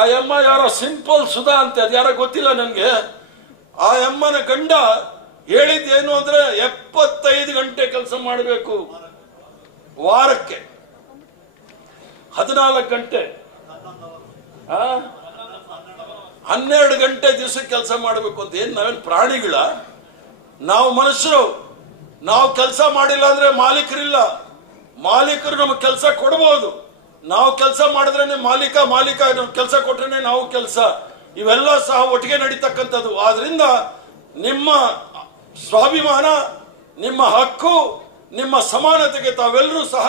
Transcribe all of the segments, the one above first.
ಆ ಅಮ್ಮ ಯಾರೋ ಸಿಂಪಲ್ ಸುಧಾ ಅಂತ ಅದು ಯಾರೋ ಗೊತ್ತಿಲ್ಲ ನನಗೆ. ಆ ಅಮ್ಮನ ಗಂಡ ಹೇಳಿದ್ದೇನು ಅಂದ್ರೆ 75 ಗಂಟೆ ಕೆಲಸ ಮಾಡಬೇಕು ವಾರಕ್ಕೆ, 14 ಗಂಟೆ 12 ಗಂಟೆ ದಿವಸಕ್ಕೆ ಕೆಲಸ ಮಾಡಬೇಕು ಅಂತ. ಏನ್ ನಾವೇನು ಪ್ರಾಣಿಗಳ? ನಾವು ಮನುಷ್ಯರು. ನಾವು ಕೆಲಸ ಮಾಡಿಲ್ಲ ಅಂದ್ರೆ ಮಾಲೀಕರಿಲ್ಲ. ಮಾಲೀಕರು ನಮಗೆ ಕೆಲಸ ಕೊಡಬಹುದು. ನಾವು ಕೆಲಸ ಮಾಡಿದ್ರೇನೆ ಮಾಲೀಕ ಕೆಲಸ ಕೊಟ್ರೇನೆ ನಾವು ಕೆಲಸ. ಇವೆಲ್ಲ ಸಹ ಒಟ್ಟಿಗೆ ನಡೀತಕ್ಕಂಥದ್ದು. ಆದ್ರಿಂದ ನಿಮ್ಮ ಸ್ವಾಭಿಮಾನ, ನಿಮ್ಮ ಹಕ್ಕು, ನಿಮ್ಮ ಸಮಾನತೆಗೆ ತಾವೆಲ್ಲರೂ ಸಹ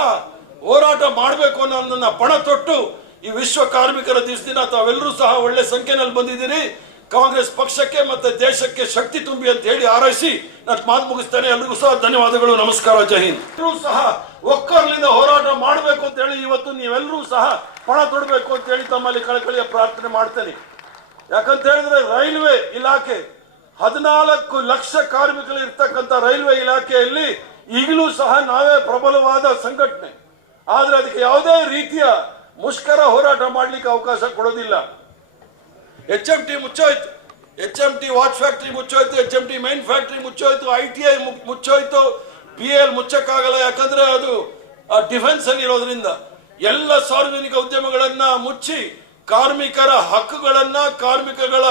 ಹೋರಾಟ ಮಾಡಬೇಕು ಅನ್ನೋದನ್ನ ಪಣ ತೊಟ್ಟು ಈ ವಿಶ್ವ ಕಾರ್ಮಿಕರ ದಿವಸದಿನ ತಾವೆಲ್ಲರೂ ಸಹ ಒಳ್ಳೆ ಸಂಖ್ಯೆಯಲ್ಲಿ ಬಂದಿದ್ದೀರಿ. ಕಾಂಗ್ರೆಸ್ ಪಕ್ಷಕ್ಕೆ ಮತ್ತೆ ದೇಶಕ್ಕೆ ಶಕ್ತಿ ತುಂಬಿ ಅಂತ ಹೇಳಿ ಹಾರೈಸಿ ನಾನು ಮಾತು ಮುಗಿಸ್ತೇನೆ. ಎಲ್ರಿಗೂ ಸಹ ಧನ್ಯವಾದಗಳು. ನಮಸ್ಕಾರ. ಜೈ ಹಿಂದ್. ಎಲ್ಲರೂ ಸಹ ಒಕ್ಕರ್ಲಿಂದ ಹೋರಾಟ ಮಾಡಬೇಕು ಅಂತ ಹೇಳಿ ಇವತ್ತು ನೀವೆಲ್ಲರೂ ಸಹ ಪಣ ತೊಡಬೇಕು ಅಂತ ಹೇಳಿ ತಮ್ಮಲ್ಲಿ ಕಳಕಳಿಯ ಪ್ರಾರ್ಥನೆ ಮಾಡ್ತೇನೆ. ಯಾಕಂತ ಹೇಳಿದ್ರೆ ರೈಲ್ವೆ ಇಲಾಖೆ 14 ಲಕ್ಷ ಕಾರ್ಮಿಕರು ಇರ್ತಕ್ಕಂಥ ರೈಲ್ವೆ ಇಲಾಖೆಯಲ್ಲಿ ಈಗಲೂ ಸಹ ನಾವೇ ಪ್ರಬಲವಾದ ಸಂಘಟನೆ. ಆದ್ರೆ ಅದಕ್ಕೆ ಯಾವುದೇ ರೀತಿಯ ಮುಷ್ಕರ ಹೋರಾಟ ಮಾಡ್ಲಿಕ್ಕೆ ಅವಕಾಶ ಕೊಡೋದಿಲ್ಲ. HMT ಮುಚ್ಚೋಯ್ತು, HMT ವಾಚ್ ಫ್ಯಾಕ್ಟರಿ ಮುಚ್ಚೋಯ್ತು, HMT ಮೈನ್ ಫ್ಯಾಕ್ಟರಿ ಮುಚ್ಚೋಯ್ತು, ITI ಮುಚ್ಚೋಯ್ತು, PL ಮುಚ್ಚಕ್ಕಾಗಲ್ಲ. ಯಾಕಂದ್ರೆ ಅದು ಡಿಫೆನ್ಸ್ ಅಲ್ಲಿ ಇರೋದ್ರಿಂದ ಎಲ್ಲ ಸಾರ್ವಜನಿಕ ಉದ್ಯಮಗಳನ್ನ ಮುಚ್ಚಿ ಕಾರ್ಮಿಕರ ಹಕ್ಕುಗಳನ್ನ ಕಾರ್ಮಿಕಗಳ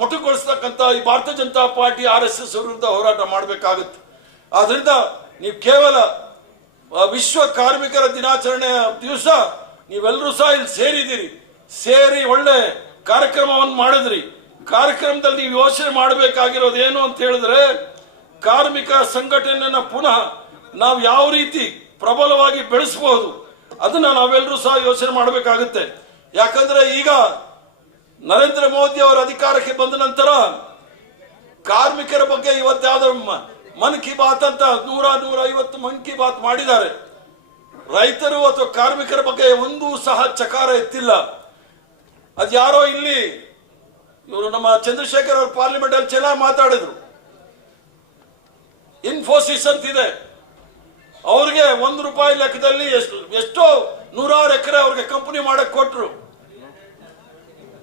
ಮೊಟಕುಗೊಳಿಸ್ತಕ್ಕಂಥ ಈ ಭಾರತೀಯ ಜನತಾ ಪಾರ್ಟಿ RSS ವಿರುದ್ಧ ಹೋರಾಟ ಮಾಡಬೇಕಾಗುತ್ತೆ. ಆದ್ರಿಂದ ನೀವು ಕೇವಲ ವಿಶ್ವ ಕಾರ್ಮಿಕರ ದಿನಾಚರಣೆಯ ದಿವಸ ನೀವೆಲ್ಲರೂ ಸಹ ಇಲ್ಲಿ ಸೇರಿದ್ದೀರಿ. ಸೇರಿ ಒಳ್ಳೆ ಕಾರ್ಯಕ್ರಮವನ್ನು ಮಾಡಿದ್ರಿ. ಕಾರ್ಯಕ್ರಮದಲ್ಲಿ ನೀವು ಯೋಚನೆ ಮಾಡಬೇಕಾಗಿರೋದು ಏನು ಅಂತ ಹೇಳಿದ್ರೆ, ಕಾರ್ಮಿಕ ಸಂಘಟನೆಯನ್ನ ಪುನಃ ನಾವು ಯಾವ ರೀತಿ ಪ್ರಬಲವಾಗಿ ಬೆಳೆಸಬಹುದು ಅದನ್ನ ನಾವೆಲ್ಲರೂ ಸಹ ಯೋಚನೆ ಮಾಡಬೇಕಾಗುತ್ತೆ. ಯಾಕಂದ್ರೆ ಈಗ ನರೇಂದ್ರ ಮೋದಿ ಅವರ ಅಧಿಕಾರಕ್ಕೆ ಬಂದ ನಂತರ ಕಾರ್ಮಿಕರ ಬಗ್ಗೆ ಇವತ್ತು ಯಾವ್ದಾದ್ರು ಮನ್ ಕಿ ಬಾತ್ ಅಂತ 150 ಮನ್ ಕಿ ಬಾತ್ ಮಾಡಿದ್ದಾರೆ. ರೈತರು ಅಥವಾ ಕಾರ್ಮಿಕರ ಬಗ್ಗೆ ಒಂದೂ ಸಹ ಚಕಾರ ಎತ್ತಿಲ್ಲ. ಅದ್ಯಾರೋ ಇಲ್ಲಿ ಇವರು ನಮ್ಮ ಚಂದ್ರಶೇಖರ್ ಅವರು ಪಾರ್ಲಿಮೆಂಟ್ ಅಲ್ಲಿ ಚೆನ್ನಾಗಿ ಮಾತಾಡಿದ್ರು. ಇನ್ಫೋಸಿಸ್ ಅಂತಿದೆ, ಅವ್ರಿಗೆ ₹1 ಲೆಕ್ಕದಲ್ಲಿ ಎಷ್ಟೋ 100 ಎಕರೆ ಅವ್ರಿಗೆ ಕಂಪನಿ ಮಾಡಕ್ ಕೊಟ್ರು.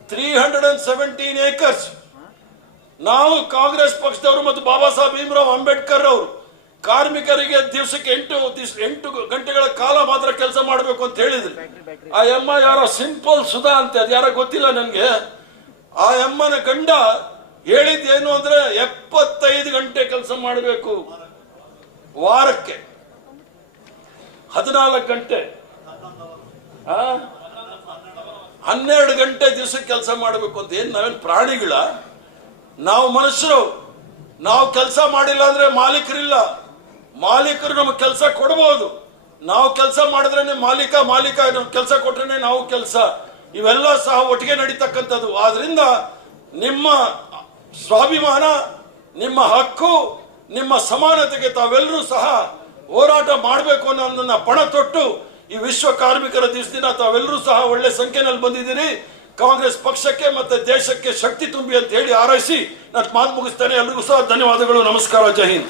317 ಏಕರ್ಸ್. ನಾವು ಕಾಂಗ್ರೆಸ್ ಪಕ್ಷದವರು ಮತ್ತು ಬಾಬಾ ಸಾಹೇಬ್ ಭೀಮರಾವ್ ಅಂಬೇಡ್ಕರ್ ಅವರು ಕಾರ್ಮಿಕರಿಗೆ ದಿವಸಕ್ಕೆ 8 ಗಂಟೆಗಳ ಕಾಲ ಮಾತ್ರ ಕೆಲಸ ಮಾಡಬೇಕು ಅಂತ ಹೇಳಿದ್ರು. ಆ ಅಮ್ಮ ಯಾರೋ ಸಿಂಪಲ್ ಸುಧಾ ಅಂತ ಅದು ಯಾರೋ ಗೊತ್ತಿಲ್ಲ ನನಗೆ. ಆ ಅಮ್ಮನ ಗಂಡ ಹೇಳಿದ್ದೇನು ಅಂದ್ರೆ 75 ಗಂಟೆ ಕೆಲಸ ಮಾಡಬೇಕು ವಾರಕ್ಕೆ, 14 ಗಂಟೆ 12 ಗಂಟೆ ದಿವಸಕ್ಕೆ ಕೆಲಸ ಮಾಡಬೇಕು ಅಂತ. ಏನ್ ನಾವೇನು ಪ್ರಾಣಿಗಳ? ನಾವು ಮನುಷ್ಯರು. ನಾವು ಕೆಲಸ ಮಾಡಿಲ್ಲ ಅಂದ್ರೆ ಮಾಲೀಕರಿಲ್ಲ. ಮಾಲೀಕರು ನಮಗೆ ಕೆಲಸ ಕೊಡಬಹುದು. ನಾವು ಕೆಲಸ ಮಾಡಿದ್ರೇನೆ ಮಾಲೀಕ ಕೆಲಸ ಕೊಟ್ರೇನೆ ನಾವು ಕೆಲಸ. ಇವೆಲ್ಲ ಸಹ ಒಟ್ಟಿಗೆ ನಡೀತಕ್ಕಂಥದ್ದು. ಆದ್ರಿಂದ ನಿಮ್ಮ ಸ್ವಾಭಿಮಾನ, ನಿಮ್ಮ ಹಕ್ಕು, ನಿಮ್ಮ ಸಮಾನತೆಗೆ ತಾವೆಲ್ಲರೂ ಸಹ ಹೋರಾಟ ಮಾಡಬೇಕು ಅನ್ನೋದನ್ನ ಪಣ ತೊಟ್ಟು ಈ ವಿಶ್ವ ಕಾರ್ಮಿಕರ ದಿವಸದಿನ ತಾವೆಲ್ಲರೂ ಸಹ ಒಳ್ಳೆ ಸಂಖ್ಯೆಯಲ್ಲಿ ಬಂದಿದ್ದೀರಿ. ಕಾಂಗ್ರೆಸ್ ಪಕ್ಷಕ್ಕೆ ಮತ್ತೆ ದೇಶಕ್ಕೆ ಶಕ್ತಿ ತುಂಬಿ ಅಂತ ಹೇಳಿ ಹಾರೈಸಿ ನಾನು ಮಾತು ಮುಗಿಸ್ತೇನೆ. ಎಲ್ರಿಗೂ ಸಹ ಧನ್ಯವಾದಗಳು. ನಮಸ್ಕಾರ. ಜೈ ಹಿಂದ್.